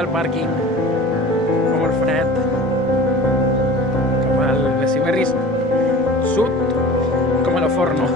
del pàrquing. Fa molt fred. Cap al Besiberri Sud, com a la Forno.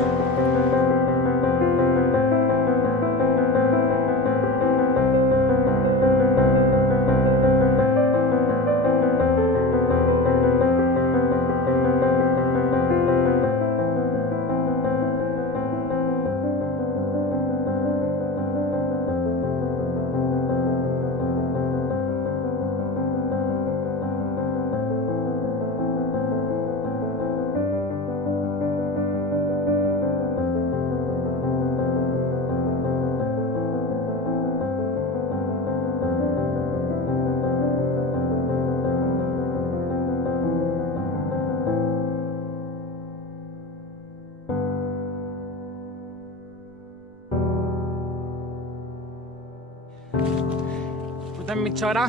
Portem mitja hora,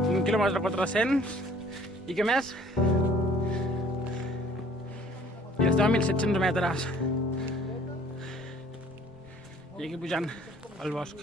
1 quilòmetre 400 i què més? I estem a 1.700 metres. I aquí pujant al bosc.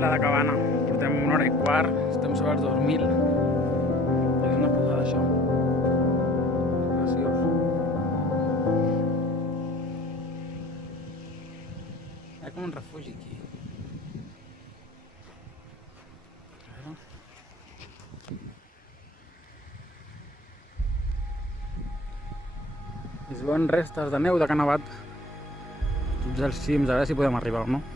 Pla de Cabana. Portem 1 hora i quart, estem sobre els 2.000. És una posada, això. Graciós. Hi ha com un refugi aquí. Es veuen restes de neu de que ha nevat tots els cims, a veure si podem arribar o no.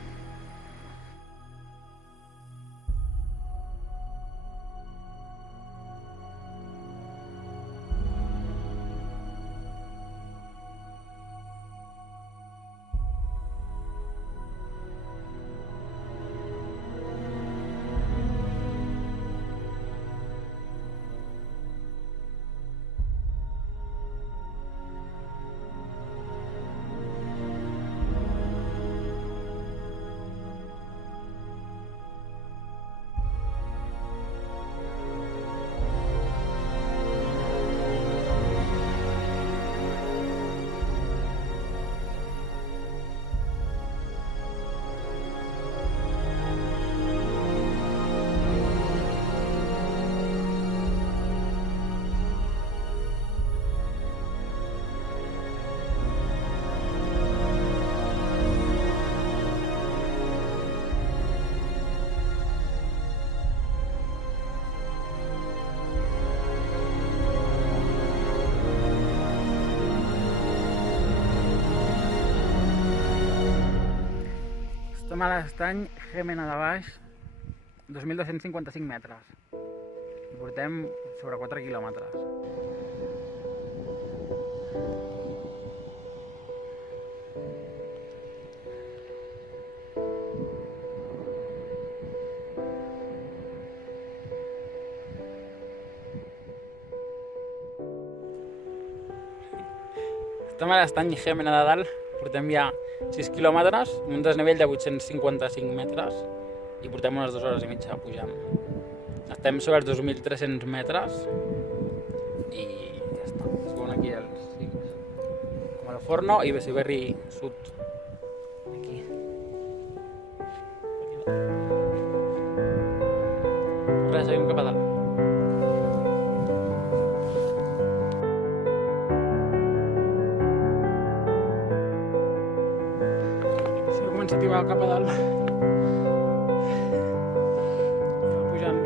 Estem a l'estany Gémena de Baix, 2.255 metres. I portem sobre 4 quilòmetres. Estem a l'estany Gémena de Dalt, portem ja 6 quilòmetres, un desnivell de 855 metres, i portem unes 2 hores i mitja pujant. Estem sobre els 2.300 metres i ja està. Es veuen aquí els cims. Com el Forno i Besiberri Sud. Aquí. Res, seguim cap a dalt. Sí, comença a tibar cap a dalt. I va pujant.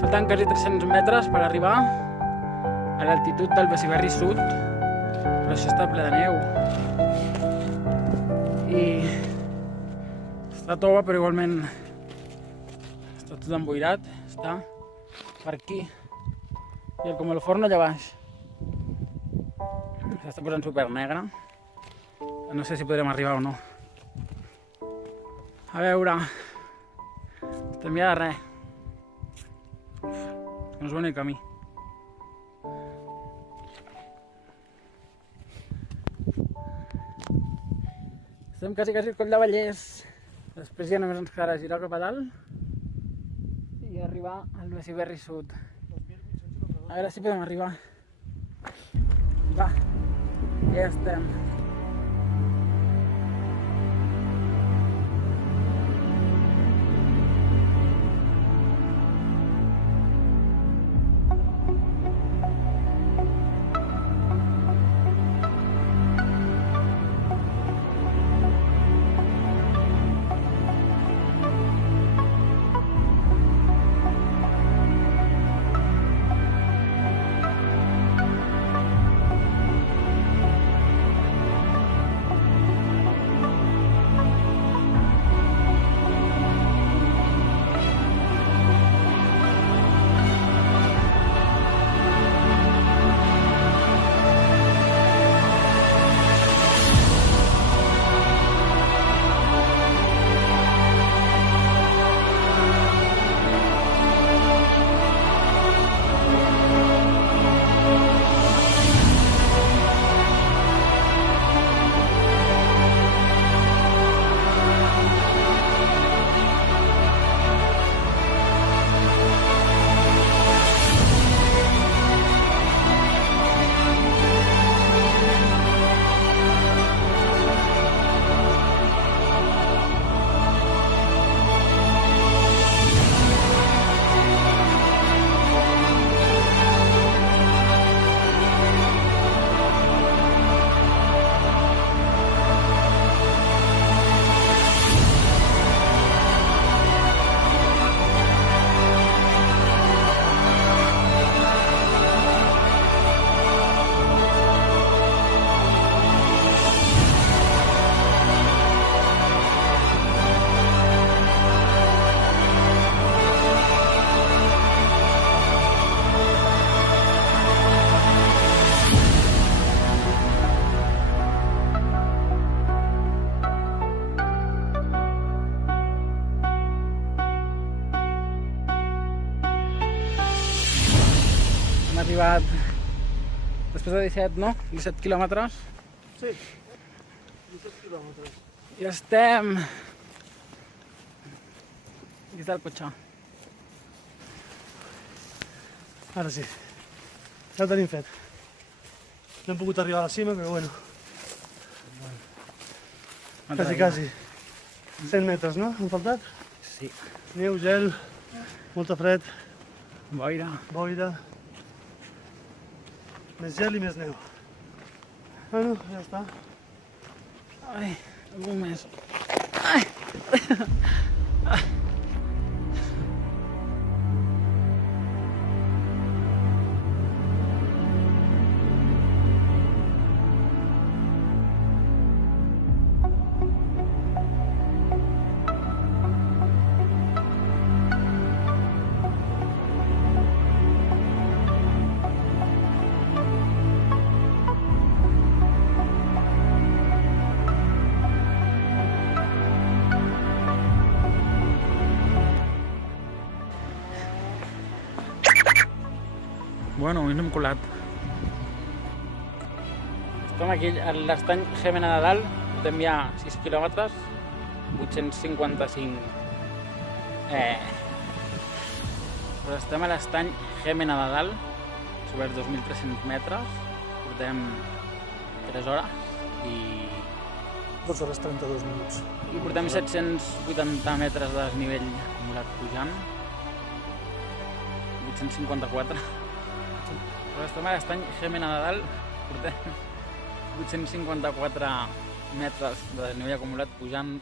Falten quasi 300 metres per arribar a l'altitud del Besiberri Sud, però això està ple de neu. I està tova, però igualment està tot emboirat, està per aquí. I el com el Forno allà baix. S'està posant super negre. No sé si podrem arribar o no. A veure, estem ja de res. No es veu ni el camí. Estem quasi al Coll de Vallès. Després ja només ens quedarà girar cap a dalt i arribar al Besiberri Sud. A veure si podem arribar. Va, ja estem. arribat després de 17, no? 17 quilòmetres. Sí, 17 quilòmetres. I estem... Aquí està el cotxe. Ara sí, ja ho tenim fet. No hem pogut arribar a la cima, però bueno, quasi. 100 metres, no? Han faltat? Sí. Neu, gel, molta fred, Boira. boira, més gel i més neu. Bueno, ja està. Ai, algú més. Ai! Bueno, avui no hem colat. Estem aquí a l'estany Gémena de Dalt, portem ja 6 quilòmetres, 855. Però estem a l'estany Gémena de Dalt, sobre 2.300 metres, portem 3 hores i 2 hores 32 minuts. portem 780 metres de desnivell acumulat pujant, 854. Però estem a l'estany Gémena de Dalt, portem 854 metres de desnivell acumulat pujant.